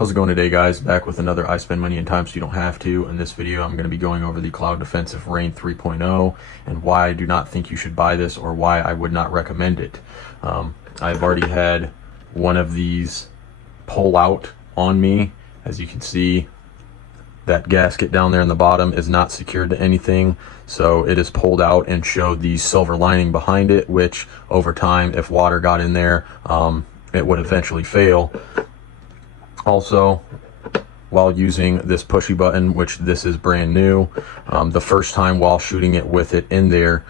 How's it going today, guys? Back with another I Spend Money in Time So You Don't Have To. In this video, I'm going to be going over the Cloud Defensive REIN 3.0 and why I do not think you should buy this or why I would not recommend it. I've already had one of these pull out on me. As you can see, that gasket down there in the bottom is not secured to anything, so it is pulled out and showed the silver lining behind it, which over time, if water got in there, it would eventually fail. Also, while using this pushy button, which this is brand new, the first time while shooting it with it in there,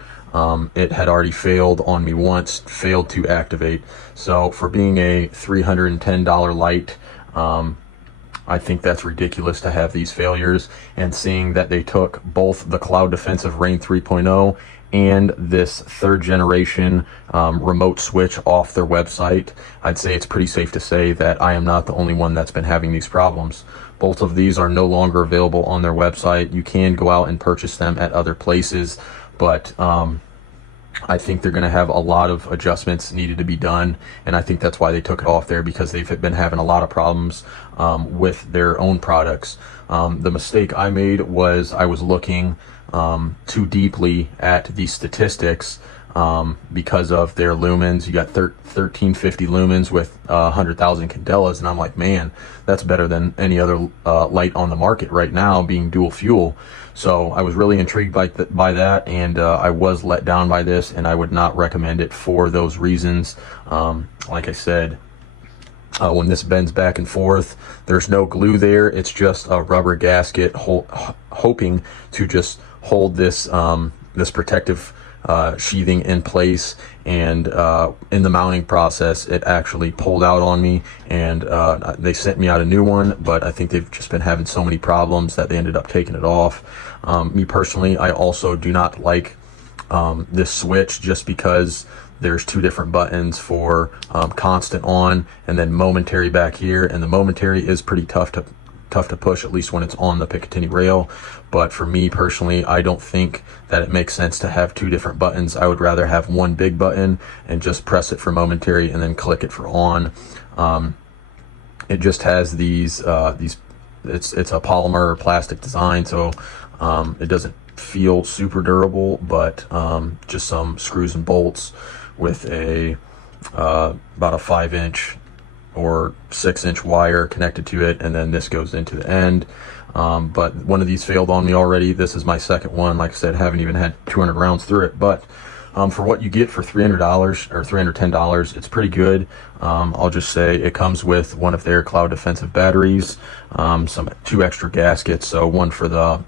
it had already failed on me once, failed to activate. So for being a $310 light, I think that's ridiculous to have these failures. And seeing that they took both the Cloud Defensive REIN 3.0 and this third generation remote switch off their website, I'd say it's pretty safe to say that I am not the only one that's been having these problems. Both of these are no longer available on their website. You can go out and purchase them at other places, but I think they're going to have a lot of adjustments needed to be done, and I think that's why they took it off there, because they've been having a lot of problems with their own products. The mistake I made was I was looking too deeply at the statistics because of their lumens. You got 1350 lumens with 100,000 candelas, and I'm like, man, that's better than any other light on the market right now, being dual fuel. So I was really intrigued by that, and I was let down by this, and I would not recommend it for those reasons. Like I said, when this bends back and forth, there's no glue there. It's just a rubber gasket hoping to just hold this this protective sheathing in place, and in the mounting process it actually pulled out on me, and they sent me out a new one, but I think they've just been having so many problems that they ended up taking it off. Me personally, I also do not like this switch, just because there's two different buttons for constant on and then momentary back here, and the momentary is pretty tough to push, at least when it's on the Picatinny rail. But for me personally, I don't think that it makes sense to have two different buttons. I would rather have one big button and just press it for momentary and then click it for on. It just has these it's a polymer or plastic design, so it doesn't feel super durable, but just some screws and bolts with a about a 5-inch or 6-inch wire connected to it, and then this goes into the end. But one of these failed on me already. This is my second one. Like I said, haven't even had 200 rounds through it, but for what you get for $300 or $310, it's pretty good. I'll just say it comes with one of their Cloud Defensive batteries, two extra gaskets, so one for the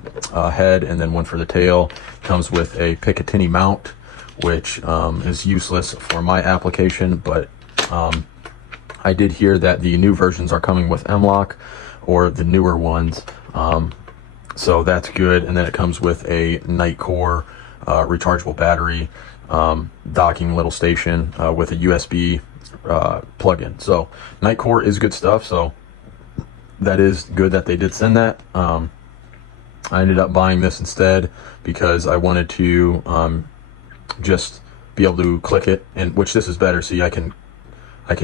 head and then one for the tail. Comes with a Picatinny mount, which is useless for my application, but I did hear that the new versions are coming with M-LOK, or the newer ones, so that's good. And then it comes with a Nitecore rechargeable battery, docking little station with a USB plug-in. So Nitecore is good stuff, so that is good that they did send that. I ended up buying this instead because I wanted to just be able to click it, and which this is better. See, I can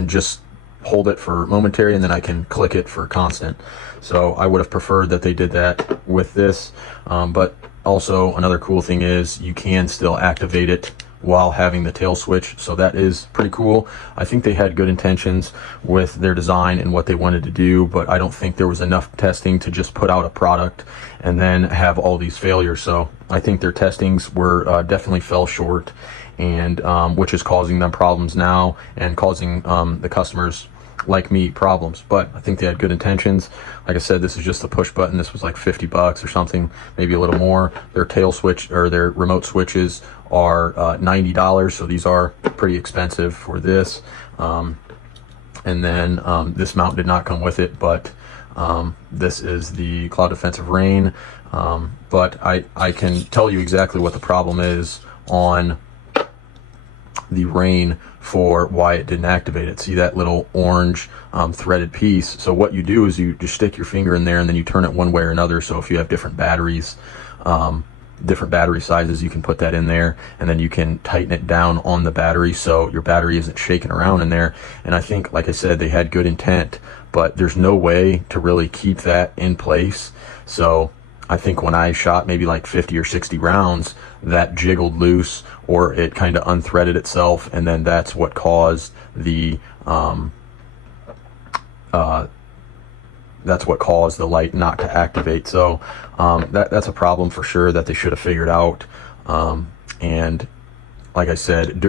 just hold it for momentary and then I can click it for constant. So I would have preferred that they did that with this, but also another cool thing is you can still activate it while having the tail switch, so that is pretty cool. I think they had good intentions with their design and what they wanted to do, but I don't think there was enough testing to just put out a product and then have all these failures. So I think their testings were definitely fell short, and which is causing them problems now and causing the customers like me problems. But I think they had good intentions. Like I said, this is just a push button. This was like $50 or something, maybe a little more. Their tail switch or their remote switches are $90, so these are pretty expensive for this. And then this mount did not come with it, but this is the Cloud Defensive REIN. But I can tell you exactly what the problem is on the REIN for why it didn't activate it. See that little orange threaded piece? So what you do is you just stick your finger in there and then you turn it one way or another. So if you have different batteries, different battery sizes, you can put that in there, and then you can tighten it down on the battery so your battery isn't shaking around in there. And I think, like I said, they had good intent, but there's no way to really keep that in place. So I think when I shot maybe like 50 or 60 rounds, that jiggled loose, or it kind of unthreaded itself, and then that's what caused the light not to activate. So that's a problem for sure that they should have figured out. And like I said,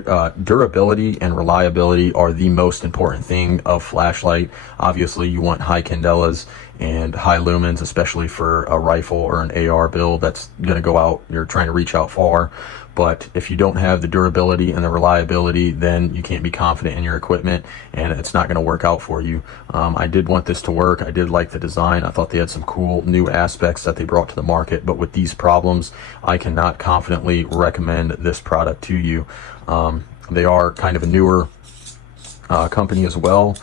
durability and reliability are the most important thing of flashlight. Obviously, you want high candelas and high lumens, especially for a rifle or an AR build that's going to go out, you're trying to reach out far. But if you don't have the durability and the reliability, then you can't be confident in your equipment, and it's not going to work out for you. I did want this to work. I did like the design. I thought they had some cool new aspects that they brought to the market, but with these problems, I cannot confidently recommend this product to you. They are kind of a newer company as well,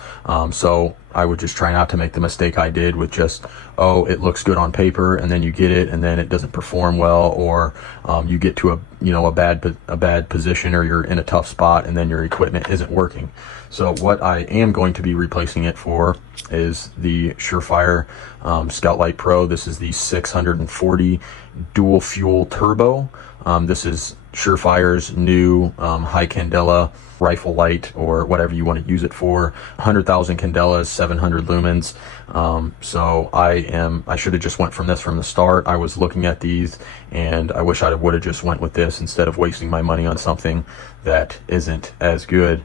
so I would just try not to make the mistake I did with just, oh, it looks good on paper, and then you get it and then it doesn't perform well, or you get to a bad position, or you're in a tough spot and then your equipment isn't working. So what I am going to be replacing it for is the Surefire Scout Light Pro. This is the 640 dual fuel turbo. This is Surefire's new high candela rifle light, or whatever you want to use it for. 100,000 candelas, 700 lumens. So I should have just went from this from the start. I was looking at these, and I wish I would have just went with this instead of wasting my money on something that isn't as good.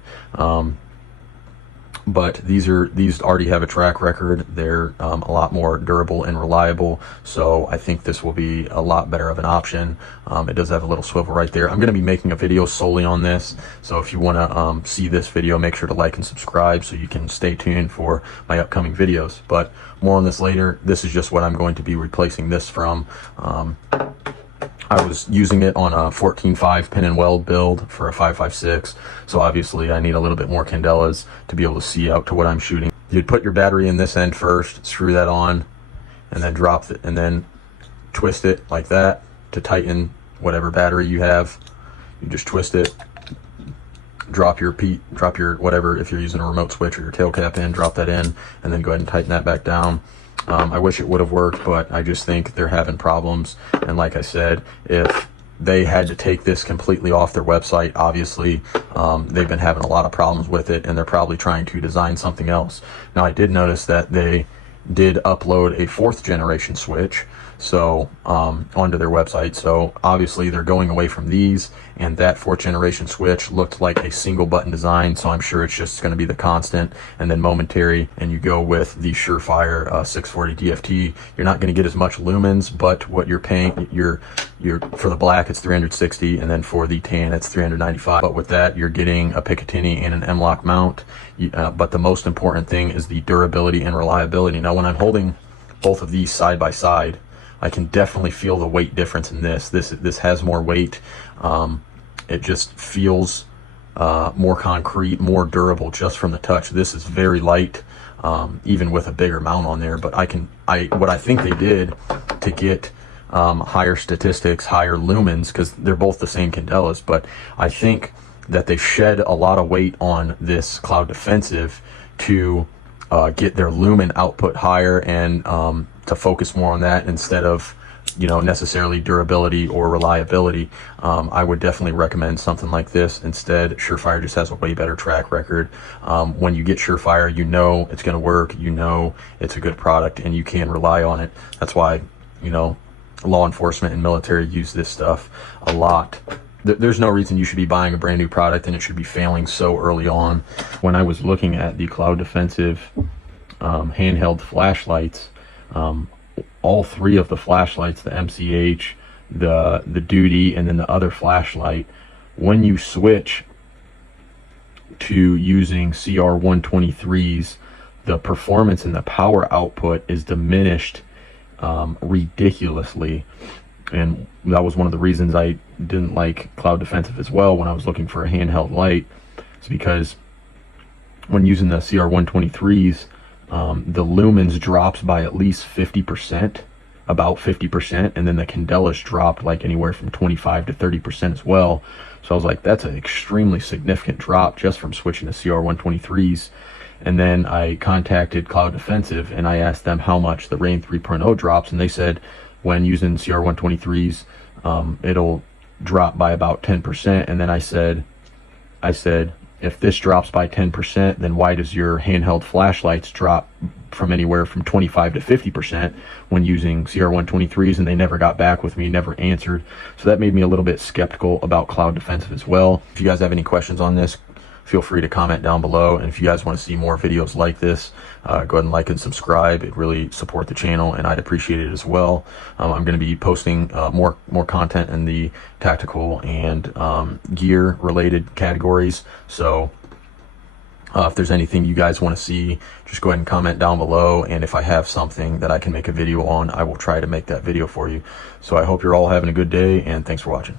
But these already have a track record. They're a lot more durable and reliable, so I think this will be a lot better of an option. It does have a little swivel right there. I'm going to be making a video solely on this, so if you want to see this video, make sure to like and subscribe so you can stay tuned for my upcoming videos. But more on this later. This is just what I'm going to be replacing this from. I was using it on a 14.5 pin and weld build for a 5.56, so obviously I need a little bit more candelas to be able to see out to what I'm shooting. You'd put your battery in this end first, screw that on, and then drop it, and then twist it like that to tighten whatever battery you have. You just twist it, drop your whatever, if you're using a remote switch or your tail cap in, drop that in, and then go ahead and tighten that back down. I wish it would have worked, but I just think they're having problems. And like I said, if they had to take this completely off their website, obviously they've been having a lot of problems with it, and they're probably trying to design something else. Now, I did notice that they did upload a 4th generation switch onto their website, so obviously they're going away from these, and that 4th generation switch looked like a single button design, so I'm sure it's just going to be the constant and then momentary, and you go with the Surefire 640 DFT. You're not going to get as much lumens, but what you're paying, you're for the black it's 360, and then for the tan it's 395, but with that you're getting a Picatinny and an M-LOK mount. But the most important thing is the durability and reliability. Now, when I'm holding both of these side by side, I can definitely feel the weight difference in this. This has more weight. It just feels more concrete, more durable just from the touch. This is very light, even with a bigger mount on there. But what I think they did to get higher statistics, higher lumens, because they're both the same candelas, but I think that they shed a lot of weight on this Cloud Defensive to get their lumen output higher, and to focus more on that instead of necessarily durability or reliability. I would definitely recommend something like this instead. Surefire just has a way better track record. When you get Surefire, you know it's going to work, you know it's a good product, and you can rely on it. That's why law enforcement and military use this stuff a lot. There's no reason you should be buying a brand new product and it should be failing so early on. When I was looking at the Cloud Defensive handheld flashlights, all 3 of the flashlights, the MCH, the Duty, and then the other flashlight, when you switch to using CR123s, the performance and the power output is diminished ridiculously. And that was one of the reasons I didn't like Cloud Defensive as well when I was looking for a handheld light. It's because when using the CR123s, the lumens drops by at least 50%, about 50%, and then the candelas dropped like anywhere from 25 to 30% as well. So I was like, that's an extremely significant drop just from switching to CR123s. And then I contacted Cloud Defensive and I asked them how much the REIN 3.0 drops, and they said when using CR123s, it'll drop by about 10%. And then I said, if this drops by 10%, then why does your handheld flashlights drop from anywhere from 25 to 50% when using CR123s? And they never got back with me, never answered. So that made me a little bit skeptical about Cloud Defensive as well. If you guys have any questions on this, feel free to comment down below. And if you guys want to see more videos like this, go ahead and like and subscribe. It really support the channel, and I'd appreciate it as well. I'm going to be posting more content in the tactical and gear related categories. So if there's anything you guys want to see, just go ahead and comment down below. And if I have something that I can make a video on, I will try to make that video for you. So I hope you're all having a good day, and thanks for watching.